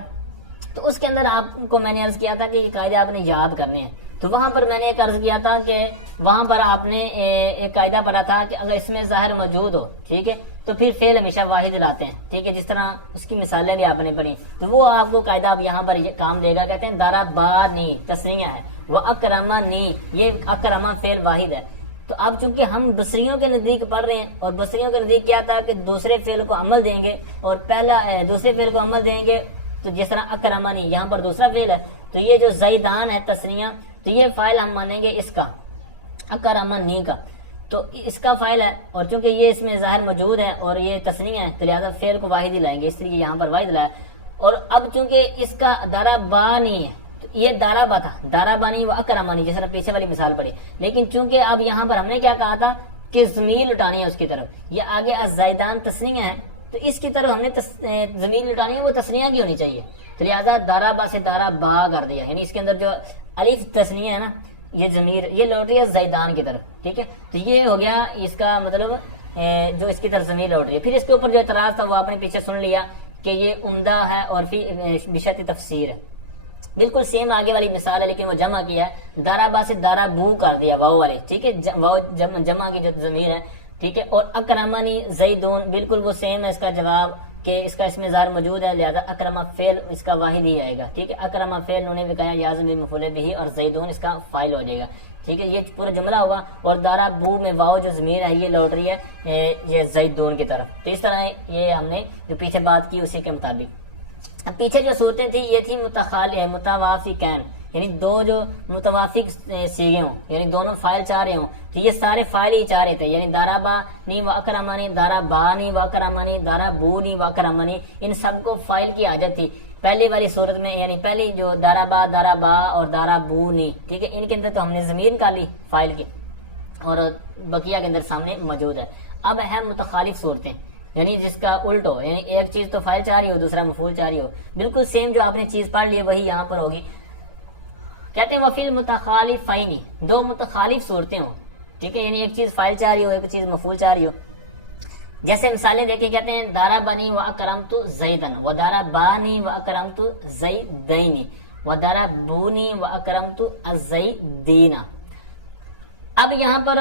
تو اس کے اندر آپ کو میں نے عرض کیا تھا کہ یہ قاعدے آپ نے یاد کرنے ہیں. تو وہاں پر میں نے ایک عرض کیا تھا کہ وہاں پر آپ نے ایک قاعدہ پڑھا تھا کہ اگر اس میں ظاہر موجود ہو، ٹھیک ہے، تو پھر فعل ہمیشہ واحد لاتے ہیں. ٹھیک ہے، جس طرح اس کی مثالیں بھی آپ نے پڑھی، تو وہ آپ کو قاعدہ اب یہاں پر یہ کام دے گا. کہتے ہیں ضربنی تسنیہ ہے، وَأَكْرَمَنِي یہ اکرما فعل واحد ہے. تو اب چونکہ ہم بصریوں کے نزدیک پڑھ رہے ہیں، اور بصریوں کے نزدیک کیا تھا کہ دوسرے فعل کو عمل دیں گے اور دوسرے فعل کو عمل دیں گے. تو جس طرح اکرمانی یہاں پر دوسرا فعل ہے، تو یہ جو زیدان ہے تسنیہ، تو یہ فاعل ہم مانیں گے اس کا اکرمنی کا، تو اس کا فاعل ہے، اور چونکہ یہ اس میں ظاہر موجود ہے اور یہ تسنیہ ہے تو لہٰذا فعل کو واحد ہی لائیں گے، اس لیے یہاں پر واحد لایا. اور اب چونکہ اس کا ضربانی ہے، یہ دارابا تھا، دارابانی و اکرمانی جس طرح پیچھے والی مثال پڑی، لیکن چونکہ اب یہاں پر ہم نے کیا کہا تھا کہ ضمیر لٹانی ہے اس کی طرف، یہ آگے الزیدان تسنیہ ہے تو اس کی طرف ہم نے ضمیر لٹانی ہے، وہ تسنیہ کی ہونی چاہیے. تو لہٰذا دارابا سے دارابا کر دیا، یعنی اس کے اندر جو الف تسنیہ ہے نا، یہ ضمیر یہ لوٹ رہی ہے زیدان کی طرف. ٹھیک ہے، تو یہ ہو گیا اس کا مطلب جو اس کی طرف ضمیر لوٹ رہی ہے. پھر اس کے اوپر جو اعتراض تھا وہ آپ نے پیچھے سن لیا کہ یہ عمدہ ہے اور بشرط تفسیر ہے. بالکل سیم آگے والی مثال ہے لیکن وہ جمع کیا ہے، دارابا سے دارابو کر دیا واو والے. ٹھیک ہے، واو جمع کی جو ضمیر ہے. ٹھیک ہے، اور اکرمانی زیدون بالکل وہ سیم ہے اس کا جواب کہ اس کا اس میں ظاہر موجود ہے، لہذا اکرما فعل اس کا واحد ہی آئے گا. ٹھیک ہے، اکرما فعل انہوں نے بھی کہا یازم مفعول بھی، اور زیدون اس کا فاعل ہو جائے گا. ٹھیک ہے، یہ پورا جملہ ہوگا. اور دارابو میں واو جو ضمیر ہے یہ لوٹ رہی ہے یہ زیدون کی طرف. تو اس طرح یہ ہم نے جو پیچھے بات کی اسی کے مطابق. اب پیچھے جو صورتیں تھیں یہ تھی متوافقین، یعنی دو جو متوافق سیگے ہوں، یعنی دونوں فائل چاہ رہے ہوں، تو یہ سارے فائل ہی چاہ رہے تھے، یعنی دارابانی و اکرمانی، دارابانی و اکرمانی، دارابونی و اکرمانی، ان سب کو فائل کی حاجت تھی پہلی والی صورت میں. یعنی پہلی جو دارابا اور دارابونی، ٹھیک ہے، ان کے اندر تو ہم نے ضمیر نکالی فائل کی اور بقیہ کے اندر سامنے موجود ہے. اب ہے متخالف صورتیں، یعنی جس کا الٹ ہو، یعنی ایک چیز تو فائل چاہ رہی ہو دوسرا مفعول چاہ رہی ہو، بالکل سیم جو آپ نے چیز پڑھ لی ہے وہی یہاں پر ہوگی. کہتے ہیں وفیل متخالفین، دو متخالف صورتیں ہوں. ٹھیک ہے، یعنی ایک چیز فائل چاہ رہی ہو ایک چیز مفعول چاہ رہی ہو. جیسے مثالیں دیکھیں، کہتے ہیں دارابنی و اکرمت زیدن و دارابانی و اکرمت زیدین. وَضَرَبُونِي وَأَكْرَمْتُ الزَّيْدِينَ. اب یہاں پر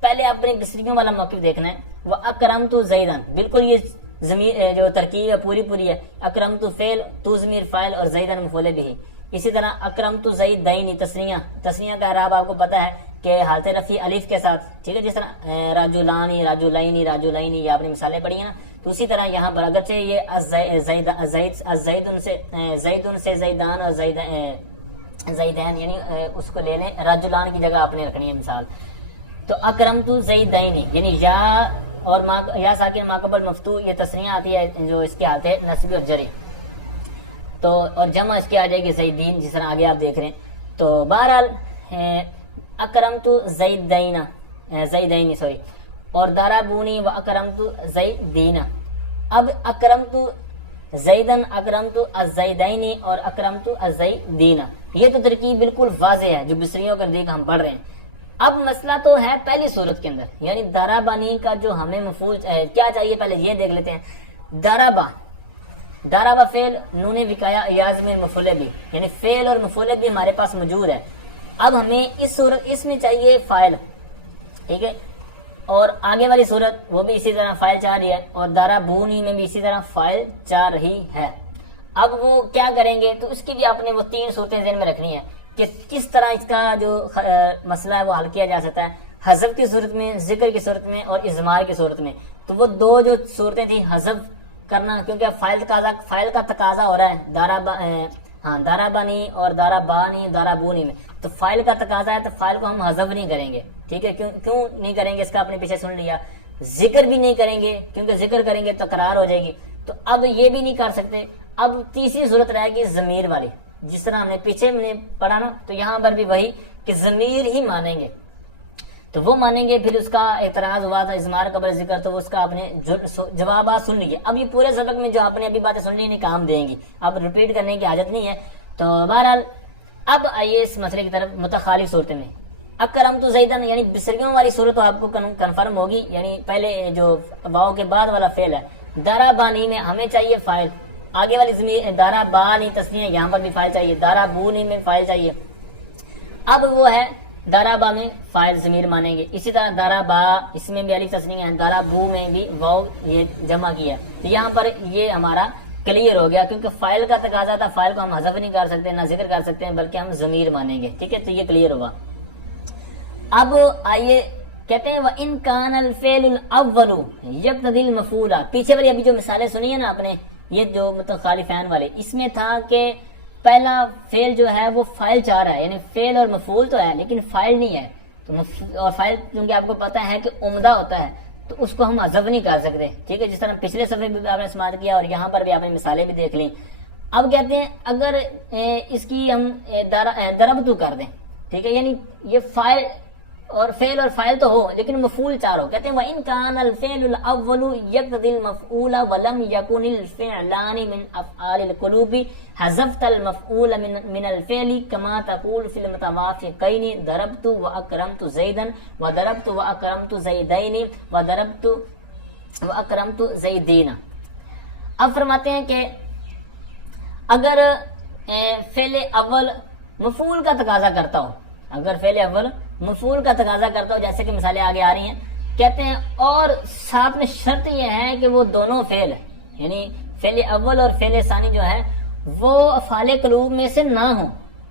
پہلے آپ نے بصریوں والا موقف دیکھنا ہے. وَأَكْرَمْتُ زَيْدًا بالکل یہ ضمیر جو ترکیب ہے پوری ہے. اکرمت فعل، تو ضمیر فاعل اور زیدن مفعول بھی. اسی طرح اکرمت زیدین تسنیہ کا اعراب آپ کو پتہ ہے کہ حالت رفع الف کے ساتھ، ٹھیک ہے. جس طرح رجلانی راجلین یہ آپ نے مثالیں پڑھی ہیں نا. تو اسی طرح یہاں پر اگرچہ یہ زیدن سے زیدان اور زیدین یعنی اس کو لے لیں، رجلان کی جگہ آپ نے رکھنی ہے مثال. تو اکرمت زیدین یعنی یا اور یا ساکن ماقبل مفتوح یہ تسنیہ آتی ہے جو اس کی حالت ہے نصبی اور جری. تو اور جمع اس کی آ جائے گی زیدین، جس طرح آگے آپ دیکھ رہے ہیں. تو بہرحال اکرمت زیدین سوری اور ضربونی و اکرمت زیدین. اب اکرمت زیدن، اکرمت الزیدین اور اکرمت الزیدین، یہ تو ترکیب بالکل واضح ہے جو بصریوں کا دیکھ ہم پڑھ رہے ہیں. اب مسئلہ تو ہے پہلی صورت کے اندر، یعنی ضربنی کا جو ہمیں مفعول کیا چاہیے پہلے یہ دیکھ لیتے ہیں. ضربہ فعل نون وقایا ایاز میں مفعول بھی، یعنی فعل اور مفعول بھی ہمارے پاس موجود ہے. اب ہمیں اس میں چاہیے فاعل، ٹھیک ہے. اور آگے والی صورت وہ بھی اسی طرح فاعل چاہ رہی ہے، اور ضربونی میں بھی اسی طرح فاعل چاہ رہی ہے. اب وہ کیا کریں گے، تو اس کی بھی آپ نے وہ 3 صورتیں ذہن میں رکھنی ہے کہ کس طرح اس کا جو مسئلہ ہے وہ حل کیا جا سکتا ہے. حذف کی صورت میں، ذکر کی صورت میں اور اضمار کی صورت میں. تو وہ 2 جو صورتیں تھیں حذف کرنا، کیونکہ فاعل کا تقاضا ہو رہا ہے ضربنی اور ضربونی میں. تو فاعل کا تقاضا ہے تو فاعل کو ہم حذف نہیں کریں گے، ٹھیک ہے. کیوں نہیں کریں گے اس کا آپ نے پیچھے سن لیا. ذکر بھی نہیں کریں گے کیونکہ ذکر کریں گے تو تکرار ہو جائے گی. تو اب یہ بھی نہیں کر سکتے. اب تیسری صورت رہے گی ضمیر والی، جس طرح ہم نے پیچھے میں نے پڑھا نا. تو یہاں پر بھی وہی کہ ضمیر ہی مانیں گے. تو وہ مانیں گے، پھر اس کا اعتراض ہوا تھا اضمار قبل ذکر، تو اس کا آپ نے جوابات سن لیجیے. اب یہ پورے سبق میں جو آپ نے ابھی باتیں سن لی نہیں کام دیں گی، اب ریپیٹ کرنے کی حاجت نہیں ہے. تو بہرحال اب آئیے اس مسئلے کی طرف. متخالف صورتیں میں اکرمت زیدن یعنی بصریوں والی صورت تو آپ کو کنفرم ہوگی، یعنی پہلے جو واو کے بعد والا فعل ہے. ضربانی میں ہمیں چاہیے فاعل، آگے والی ضمیر ضربانی تسنیہ، یہاں پر بھی فاعل چاہیے. ضربونی میں فاعل چاہیے. اب وہ ہے ضربا میں فاعل ضمیر مانیں گے. اسی طرح ضربا اس میں بھی الف تسنیہ ہے. ضربو میں بھی واو یہ جمع کیا. تو یہاں پر یہ ہمارا کلیئر ہو گیا، کیونکہ فاعل کا تقاضا تھا. فاعل کو ہم حذف نہیں کر سکتے، نہ ذکر کر سکتے ہیں، بلکہ ہم ضمیر مانیں گے، ٹھیک ہے. تو یہ کلیئر ہوا. اب آئیے کہتے ہیں وَإِن كَانَ الْفِعْلُ الْأَوَّلُ يَقْتَضِي الْمَفْعُولَ. پیچھے والی ابھی جو مثالیں سنی ہیں نا آپ نے، یہ جو متخالفین والے، اس میں تھا کہ پہلا فعل جو ہے وہ فاعل چاہ رہا ہے، یعنی فعل اور مفعول تو ہے لیکن فاعل نہیں ہے. تو اور فاعل کیونکہ آپ کو پتا ہے کہ عمدہ ہوتا ہے تو اس کو ہم حذف نہیں کر سکتے، ٹھیک ہے. جس طرح پچھلے صفحے میں بھی آپ نے سماعت کیا اور یہاں پر بھی آپ نے مثالیں بھی دیکھ لیں. اب کہتے ہیں اگر اس کی ہم ضربتو کر دیں، ٹھیک ہے، یعنی یہ فاعل اور فاعل تو ہو لیکن مفعول چار ہو. کہتے ہیں وَإِن كَانَ الْفِعْلُ الْأَوَّلُ يَقْتَضِي الْمَفْعُولَ وَلَمْ يَكُنِ الْفِعْلَانِ مِنْ أَفْعَالِ الْقُلُوبِ حَذَفْتَ الْمَفْعُولَ مِنَ الْفِعْلِ كَمَا تَقُولُ فِي الْمُتَوَافِقَيْنِ ضَرَبْتُ وَأَكْرَمْتُ زَيْدًا وَضَرَبْتُ وَأَكْرَمْتُ زَيْدَيْنِ وَضَرَبْتُ وَأَكْرَمْتُ زَيْدِينَ. اب فرماتے ہیں کہ اگر فعل اول مفعول کا تقاضا کرتا ہو، اگر فعل اول مفعول کا تقاضا کرتا ہو، جیسے کہ مثالیں آگے آ رہی ہیں. کہتے ہیں اور ساتھ میں شرط یہ ہے کہ وہ دونوں فعل یعنی فعل اول اور فعل ثانی جو ہے وہ افعال قلوب میں سے نہ ہوں.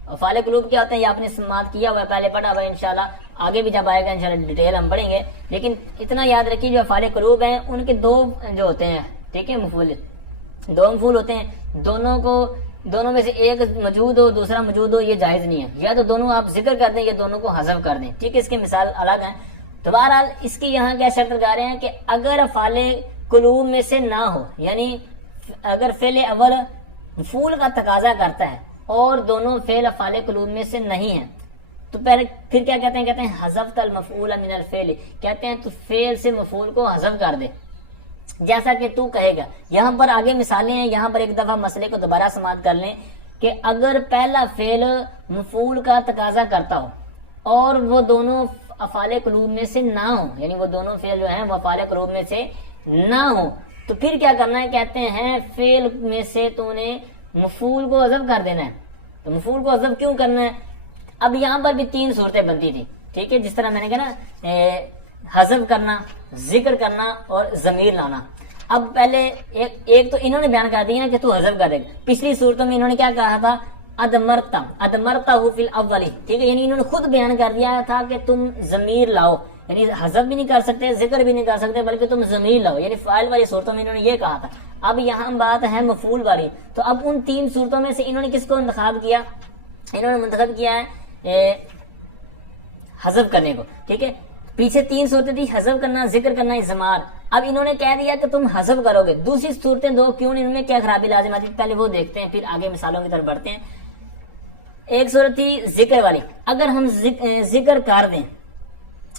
افعال قلوب کیا ہوتے ہیں یہ آپ نے سماعت کیا ہوا ہے، پہلے پڑھا ہوا ہے. انشاءاللہ آگے بھی جب آئے گا انشاءاللہ ڈیٹیل ہم پڑھیں گے. لیکن اتنا یاد رکھیے جو افعال قلوب ہیں ان کے 2 جو ہوتے ہیں، ٹھیک ہے، مفعول 2 مفعول ہوتے ہیں. دونوں میں سے ایک موجود ہو دوسرا موجود ہو یہ جائز نہیں ہے. یا تو دونوں آپ ذکر کر دیں یا دونوں کو حذف کر دیں، ٹھیک ہے. اس کی مثال الگ ہے. تو بہرحال اس کی یہاں کیا شرط لگا رہے ہیں کہ اگر افعال قلوب میں سے نہ ہو، یعنی اگر فعل اول مفعول کا تقاضا کرتا ہے اور دونوں فعل افعال قلوب میں سے نہیں ہیں، تو پھر کیا کہتے ہیں حذفت المفعول من الفعل. کہتے ہیں تو فعل سے مفعول کو حذف کر دے، جیسا کہ تو کہے گا. یہاں پر آگے مثالیں ہیں، یہاں پر ایک دفعہ مسئلے کو دوبارہ سماعت کر لیں کہ اگر پہلا فعل مفعول کا تقاضا کرتا ہو اور وہ دونوں افعال قلوب میں سے نہ ہو، یعنی وہ دونوں فعل جو ہیں وہ افعال قلوب میں سے نہ ہو، تو پھر کیا کرنا ہے. کہتے ہیں فعل میں سے تو نے مفعول کو حذف کر دینا ہے تو مفعول کو حذف کیوں کرنا ہے؟ اب یہاں پر بھی 3 صورتیں بنتی تھی، ٹھیک ہے، جس طرح میں نے کہا نا حذف کرنا، ذکر کرنا اور ضمیر لانا۔ اب پہلے ایک تو انہوں نے بیان کر دیا کہ تو حذف کر دے گا۔ پچھلی صورتوں میں انہوں نے کیا کہا تھا؟ ادمرتا فی الاولی، ٹھیک ہے، یعنی انہوں نے خود بیان کر دیا تھا کہ تم ضمیر لاؤ، یعنی حذف بھی نہیں کر سکتے، ذکر بھی نہیں کر سکتے، بلکہ تم ضمیر لاؤ، یعنی فاعل والی صورتوں میں انہوں نے یہ کہا تھا۔ اب یہاں بات ہے مفعول والی، تو اب ان 3 صورتوں میں سے انہوں نے کس کو انتخاب کیا؟ انہوں نے منتخب کیا ہے حذف کرنے کو، ٹھیک ہے۔ پیچھے 3 صورتیں تھی، حذف کرنا، ذکر کرنا، اضمار۔ اب انہوں نے کہہ دیا کہ تم حذف کرو گے۔ دوسری صورتیں 2 کیوں؟ انہوں نے کیا خرابی لازم آتی، پہلے وہ دیکھتے ہیں، پھر آگے مثالوں کی طرف بڑھتے ہیں۔ ایک صورت تھی ذکر والی، اگر ہم ذکر کر دیں،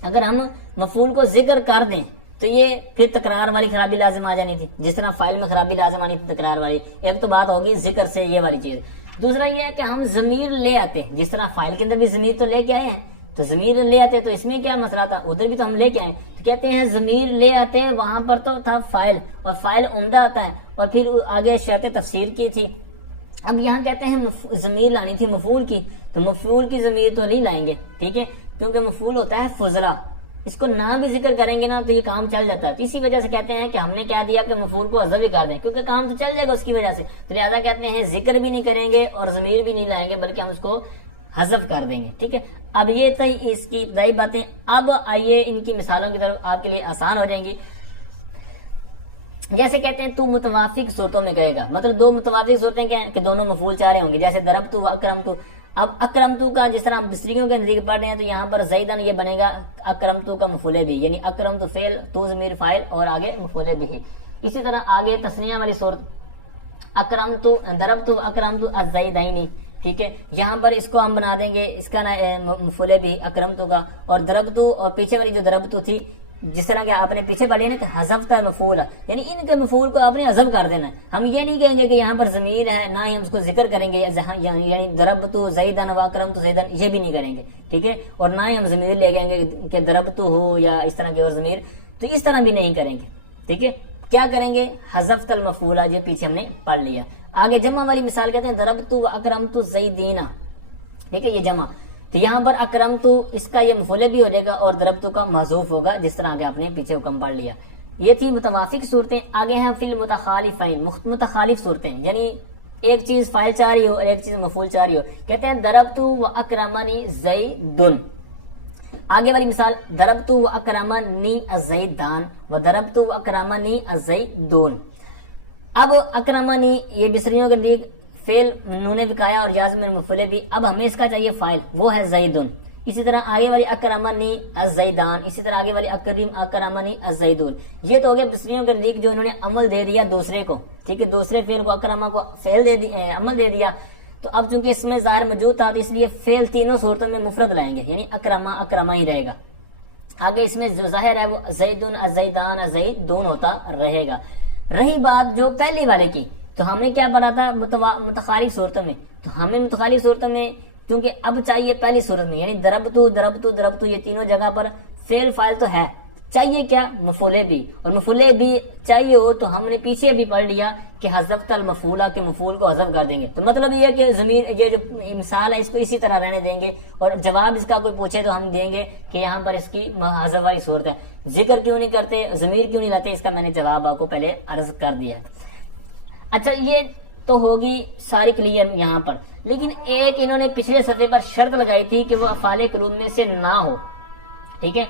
اگر ہم مفعول کو ذکر کر دیں تو یہ پھر تکرار والی خرابی لازم آ جانی تھی، جس طرح فاعل میں خرابی لازم آنی تھی تکرار والی۔ ایک تو بات ہوگی ذکر سے یہ والی چیز۔ دوسرا یہ ہے کہ ہم ضمیر لے آتے، جس طرح فاعل کے اندر بھی ضمیر تو لے کے آئے ہیں، تو ضمیر لے آتے تو اس میں کیا مسئلہ تھا؟ ادھر بھی تو ہم لے کے آئے، تو کہتے ہیں ضمیر لے آتے، وہاں پر تو تھا فاعل، اور فاعل عمدہ آتا ہے، اور پھر آگے شرط تفسیر کی تھی۔ اب یہاں کہتے ہیں ضمیر لانی تھی مفعول کی، تو مفعول کی ضمیر تو نہیں لائیں گے، ٹھیک ہے، کیونکہ مفعول ہوتا ہے فضلہ، اس کو نہ بھی ذکر کریں گے نا تو یہ کام چل جاتا ہے۔ تو اسی وجہ سے کہتے ہیں کہ ہم نے کہہ دیا کہ مفعول کو حذف بھی کر دیں، کیونکہ کام تو چل جائے گا اس کی وجہ سے، تو لہٰذا کہتے ہیں ذکر بھی نہیں کریں گے اور ضمیر بھی نہیں لائیں گے، بلکہ ہم اس کو حذف کر دیں گے، ٹھیک ہے۔ اب یہ تھی اس کی ابتدائی باتیں۔ اب آئیے ان کی مثالوں کی طرف، آپ کے لیے آسان ہو جائیں گی۔ جیسے کہتے ہیں تو متوافق صورتوں میں کہے گا، مطلب 2 متوافق صورتیں کیا ہیں کہ دونوں مفعول چاہ رہے ہوں گے، جیسے ضربت و اکرمت۔ اب اکرمت کا جس طرح ہم بصریوں کے نزدیک پڑھ رہے ہیں تو یہاں پر زیدن یہ بنے گا اکرمت کا مفعول بھی، یعنی اکرمت فعل، تو ضمیر فاعل اور آگے مفعول بھی۔ اسی طرح آگے تثنیہ والی صورت اکرمت ضربت اکرمت الزیدین، ٹھیک ہے، یہاں پر اس کو ہم بنا دیں گے اس کا مفعول بھی اکرمت کا، اور ضربت، اور پیچھے والی جو ضربت تھی جس طرح کہ آپ نے پیچھے پڑھی نا کہ حذف کا مفعول، یعنی ان کے مفعول کو آپ نے حذف کر دینا ہے۔ ہم یہ نہیں کہیں گے کہ یہاں پر ضمیر ہے، نہ ہی ہم اس کو ذکر کریں گے، یعنی ضربت زیدن و اکرمت زیدن، یہ بھی نہیں کریں گے، ٹھیک ہے، اور نہ ہی ہم ضمیر لے گئیں گے کہ ضربت ہو یا اس طرح کے اور ضمیر، تو اس طرح بھی نہیں کریں گے، ٹھیک ہے۔ کیا کریں گے؟ حذف المفعول، یہ پیچھے ہم نے پڑھ لیا۔ آگے جمع والی مثال کہتے ہیں ضربت و اکرمت زیدین، ٹھیک ہے، یہ جمع، تو یہاں پر اکرمت اس کا یہ مفعول بھی ہو جائے گا اور ضربت کا محذوف ہوگا، جس طرح آگے آپ نے پیچھے حکم پڑھ لیا۔ یہ تھی متوافق صورتیں۔ آگے ہیں فی المتخالفین، متخالف صورتیں، یعنی ایک چیز فاعل چاہ رہی ہو اور ایک چیز مفعول چاہ رہی ہو۔ کہتے ہیں ضربت و اکرمنی زیدن، آگے والی مثال ضربت و اکرمنی الزیدان و ضربت و اکرمنی الزیدون۔ اب اکرمنی یہ بصریوں کے نزدیک فعل نون وقایا اور یاز میں مفعول بھی، اب ہمیں اس کا چاہیے فاعل، وہ ہے زیدن۔ اسی طرح آگے والی اکرمنی الزیدان، اسی طرح آگے والی اکرمنی الزیدون۔ یہ تو ہو گیا بصریوں کے نزدیک جو انہوں نے عمل دے دیا دوسرے کو، ٹھیک ہے، دوسرے فعل کو اکرما کو فعل دے دیا، عمل دے دیا، تو اب چونکہ اس میں ظاہر موجود تھا تو اس لیے فعل تینوں صورتوں میں مفرد لائیں گے، یعنی اکرما ہی رہے گا۔ آگے اس میں جو ظاہر ہے وہ زیدن الزیدان الزیدون ہوتا رہے گا۔ رہی بات جو پہلے والے کی، تو ہم نے کیا پڑھا تھا متخالف صورتوں میں، تو ہمیں متخالف صورتوں میں کیونکہ اب چاہیے پہلی صورت میں، یعنی ضربت یہ تینوں جگہ پر فعل فاعل تو ہے، چاہیے کیا؟ مفعول بھی، اور مفعول بھی چاہیے ہو تو ہم نے پیچھے بھی پڑھ لیا کہ حذفت المفعول کے مفعول کو حذف کر دیں گے، تو مطلب یہ کہ ضمیر یہ جو مثال ہے اس کو اسی طرح رہنے دیں گے، اور جواب اس کا کوئی پوچھے تو ہم دیں گے کہ یہاں پر اس کی حذف والی صورت ہے، ذکر کیوں نہیں کرتے، ضمیر کیوں نہیں لاتے، اس کا میں نے جواب آپ کو پہلے عرض کر دیا ہے۔ اچھا یہ تو ہوگی ساری کلیئر یہاں پر، لیکن ایک انہوں نے پچھلے صفحے پر شرط لگائی تھی کہ وہ افعال قلوب میں سے نہ ہو، ٹھیک ہے،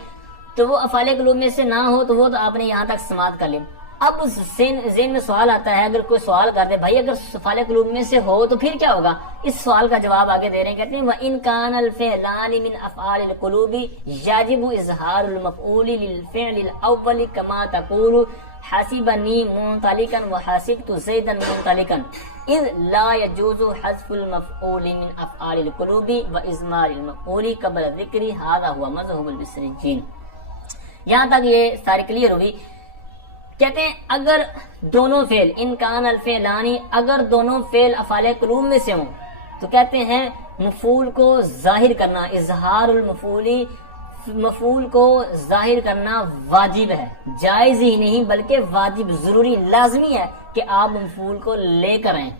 تو وہ افعال قلوب میں سے نہ ہو تو وہ تو آپ نے یہاں تک سماعت کر لی۔ اب ذہن میں سوال آتا ہے، اگر کوئی سوال کر دے بھائی اگر افعال قلوب میں سے ہو تو پھر کیا ہوگا، اس سوال کا جواب آگے دے رہے ہیں، کہتے ہیں وَإِن كَانَ الْفِعْلَانِ مِنْ أَفْعَالِ الْقُلُوبِ يَجِبُ إِظْهَارُ الْمَفْعُولِ لِلْفِعْلِ الْأَوَّلِ كَمَا تَقُولُ حَاسِبَنِي مُنْطَلِقًا وَحَاسِبْتُ زَيْدًا مُنْطَلِقًا إِذْ لَا يَجُوزُ حَذْفُ الْمَفْعُولِ مِنْ أَفْعَالِ الْقُلُوبِ وَإِضْمَارِ الْمَفْعُولِ قَبْلَ الذِّكْرِ هَذَا هُوَ مَذْهَبُ الْبِصْرِيِّينَ۔ یہاں تک یہ ساری کلیئر ہوئی۔ کہتے ہیں اگر دونوں فعل ان کان الفعلانی، اگر دونوں فعل افعال قلوب میں سے ہوں تو کہتے ہیں مفعول کو ظاہر کرنا، اظہار المفعولی، مفعول کو ظاہر کرنا واجب ہے، جائز ہی نہیں بلکہ واجب، ضروری، لازمی ہے کہ آپ مفعول کو لے کر آئیں،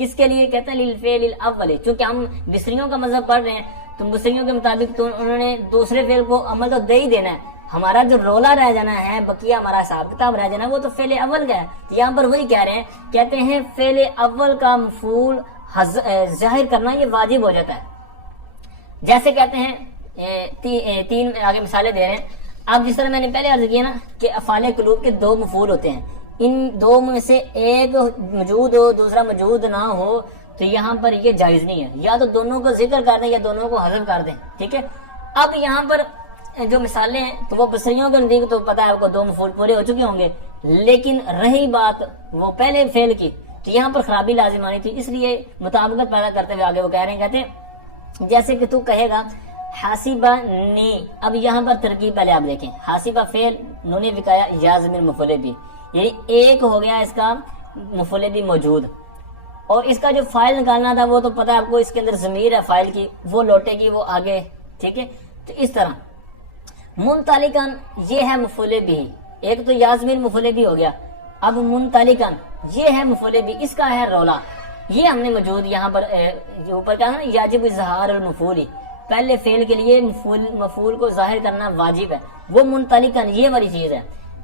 کس کے لیے؟ کہتے ہیں للفعل الاول، چونکہ ہم بصریوں کا مذہب پڑھ رہے ہیں تو بصریوں کے مطابق تو انہوں نے دوسرے فعل کو عمل تو دے ہی دینا ہے، ہمارا جو رولا رہ جانا ہے، بقیہ ہمارا حساب کتاب رہ جانا ہے، وہ تو فعل اول کا ہے۔ تو یہاں پر وہی کہہ رہے ہیں، کہتے ہیں فعل اول کا مفعول ظاہر کرنا یہ واجب ہو جاتا ہے۔ جیسے کہتے ہیں تین آگے مثالیں دے رہے ہیں۔ اب جس طرح میں نے پہلے عرض کیا نا کہ افعال قلوب کے دو مفعول ہوتے ہیں، ان دو میں سے ایک موجود ہو دوسرا موجود نہ ہو تو یہاں پر یہ جائز نہیں ہے، یا تو دونوں کو ذکر کر دیں یا دونوں کو حذف کر دیں، ٹھیک ہے۔ اب یہاں پر جو مثالیں ہیں تو وہ بصریوں کے نزدیک تو پتہ ہے آپ کو دو مفعول پورے ہو چکے ہوں گے، لیکن رہی بات وہ پہلے فعل کی تو یہاں پر خرابی لازم آنی تھی، اس لیے مطابقت پیدا کرتے ہوئے آگے وہ کہہ رہے ہیں، کہتے ہیں جیسے کہ تو کہے گا حاسبہ نی، اب یہاں پر ترکیب پہلے آپ دیکھیں، حاسبہ فعل نون وقایا یا ضمیر مفعول بھی، یعنی ایک ہو گیا اس کا مفعول بھی موجود، اور اس کا جو فاعل نکالنا تھا وہ تو پتہ ہے آپ کو، اس کے اندر ضمیر ہے فاعل کی، وہ لوٹے گی وہ آگے، ٹھیک ہے۔ تو اس طرح منطلقاً یہ ہے مفعول بھی، ایک تو یا ضمیر مفعول بھی ہو گیا، اب منطلقاً یہ ہے مفعول بھی، اس کا ہے رولا، یہ ہم نے موجود یہاں پر اوپر کہا نا یاجب اظہار المفعول، پہلے فعل کے لیے مفعول کو ظاہر کرنا واجب ہے، وہ منطلقاً یہ والی چیز ہے،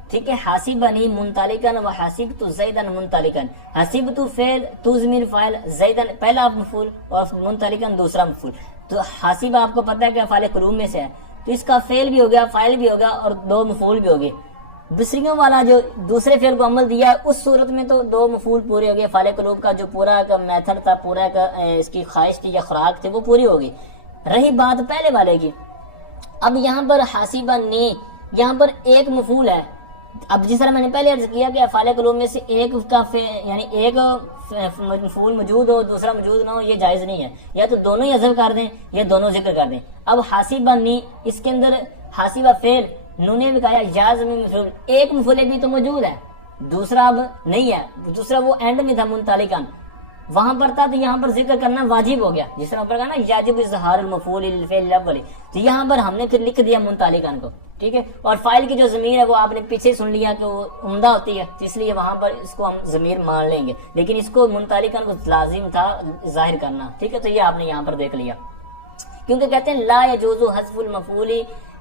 ٹھیک ہے۔ حاسبنی منطلقاً و حاسبت زیداً منطلقاً، حاسبت فعل تو ضمیر فاعل زیداً پہلا مفعول اور منطلقاً دوسرا مفعول، تو حاسبہ آپ کو پتہ ہے کہ افعال قلوب میں سے ہے، تو اس کا فعل بھی ہو گیا فاعل بھی ہوگا اور دو مفعول بھی ہوگے۔ بصریوں والا جو دوسرے فعل کو عمل دیا اس صورت میں تو دو مفعول پورے ہو گئے، افعال قلوب کا جو پورا کا میتھڈ تھا، پورا کا اس کی خواہش تھی یا خوراک تھی وہ پوری ہوگی۔ رہی بات پہلے والے کی، اب یہاں پر حاسبہ نی، یہاں پر ایک مفعول ہے، اب جس طرح میں نے پہلے عرض کیا کہ افعال قلوب میں سے ایک کا یعنی ایک مفعول موجود ہو دوسرا موجود نہ ہو یہ جائز نہیں ہے، یا تو دونوں ہی حذف کر دیں یا دونوں ذکر کر دیں۔ اب حاسبہ نی، اس کے اندر حاسبہ فعل نون وقایا یا ضمیر مفعول، ایک مفعول بھی تو موجود ہے، دوسرا اب نہیں ہے، دوسرا وہ اینڈ میں تھا منطلقاً، وہاں پر تھا تو یہاں پر ذکر کرنا واجب ہو گیا، جس طرح پر کہا نا یاجب اظہار المفعول للفعل الاول، تو یہاں پر ہم نے پھر لکھ دیا منطلقاً کو، ٹھیک ہے۔ اور فاعل کی جو ضمیر ہے وہ آپ نے پیچھے سن لیا کہ وہ عمدہ ہوتی ہے، تو اس لیے وہاں پر اس کو ہم ضمیر مان لیں گے، لیکن اس کو منطلقاً کو لازم تھا ظاہر کرنا، ٹھیک ہے۔ تو یہ آپ نے یہاں پر دیکھ لیا، کیونکہ کہتے ہیں لا یجوز حذف المفعول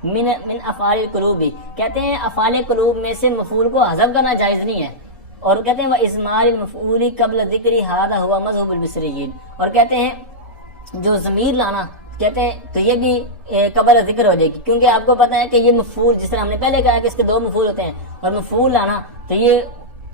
من افعال القلوب، کہتے ہیں افعال قلوب میں سے مفعول کو حذف کرنا جائز نہیں ہے، اور کہتے ہیں وَإِزْمَارِ الْمَفْعُولِ قبل ذکر هذا هو مذهب البصریین، اور کہتے ہیں جو ضمیر لانا کہتے ہیں تو یہ بھی قبل ذکر ہو جائے گی، کیونکہ آپ کو پتہ ہے کہ یہ مفعول جس طرح ہم نے پہلے کہا کہ اس کے دو مفعول ہوتے ہیں، اور مفعول لانا تو یہ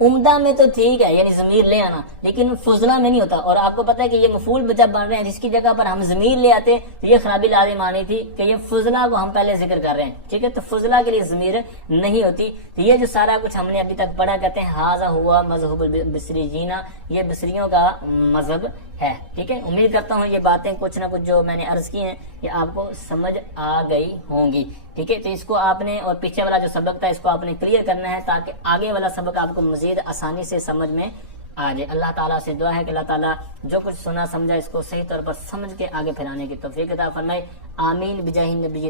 عمدہ میں تو ٹھیک ہے یعنی ضمیر لے آنا، لیکن فضلہ میں نہیں ہوتا، اور آپ کو پتہ ہے کہ یہ مفعول جب بن رہے ہیں جس کی جگہ پر ہم ضمیر لے آتے تو یہ خرابی لازم آنی تھی کہ یہ فضلہ کو ہم پہلے ذکر کر رہے ہیں، ٹھیک ہے۔ تو فضلہ کے لیے ضمیر نہیں ہوتی، تو یہ جو سارا کچھ ہم نے ابھی تک پڑھا کہتے ہیں ھذا ہوا مذہب البصریین، یہ بصریوں کا مذہب ہے، ٹھیک ہے۔ امید کرتا ہوں یہ باتیں کچھ نہ کچھ جو میں نے عرض کی ہیں یہ آپ کو سمجھ آ گئی ہوں گی، ٹھیک ہے۔ تو اس کو آپ نے اور پیچھے والا جو سبق تھا اس کو آپ نے کلیئر کرنا ہے تاکہ آگے والا سبق آپ کو مزید آسانی سے سمجھ میں آ جائے۔ اللہ تعالیٰ سے دعا ہے کہ اللہ تعالیٰ جو کچھ سنا سمجھا اس کو صحیح طور پر سمجھ کے آگے پھیلانے کی توفیق عطا فرمائے، آمین بجاہ النبی۔